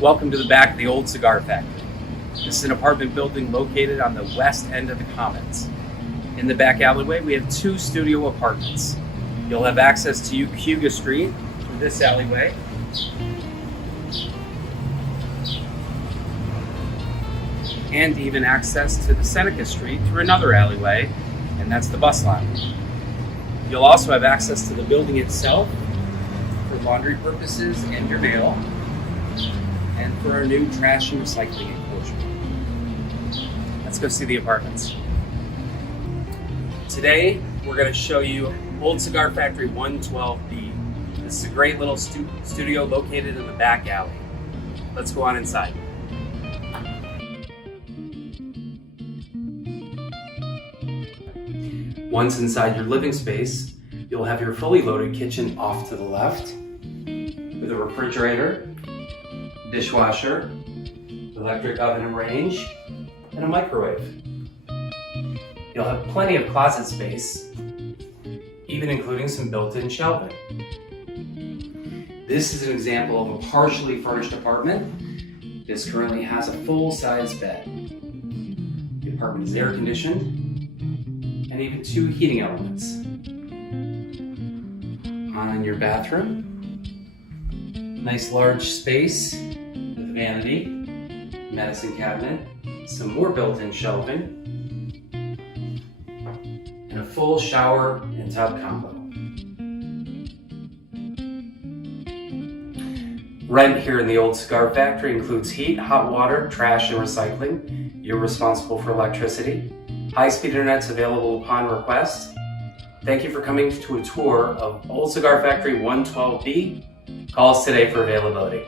Welcome to the back of the Old Cigar Factory. This is an apartment building located on the west end of the Commons. In the back alleyway, we have 2 studio apartments. You'll have access to Cayuga Street through this alleyway. And even access to the Seneca Street through another alleyway, and that's the bus lounge. You'll also have access to the building itself for laundry purposes and your mail, and for our new trash and recycling enclosure. Let's go see the apartments. Today, we're going to show you Old Cigar Factory 112B. This is a great little studio located in the back alley. Let's go on inside. Once inside your living space, you'll have your fully loaded kitchen off to the left with a refrigerator, dishwasher, electric oven and range, and a microwave. You'll have plenty of closet space, even including some built-in shelving. This is an example of a partially furnished apartment. This currently has a full-size bed. The apartment is air-conditioned, and even 2 heating elements. On your bathroom, nice large space, vanity, medicine cabinet, some more built-in shelving, and a full shower and tub combo. Rent here in the Old Cigar Factory includes heat, hot water, trash, and recycling. You're responsible for electricity. High-speed internet's available upon request. Thank you for coming to a tour of Old Cigar Factory 112B. Call us today for availability.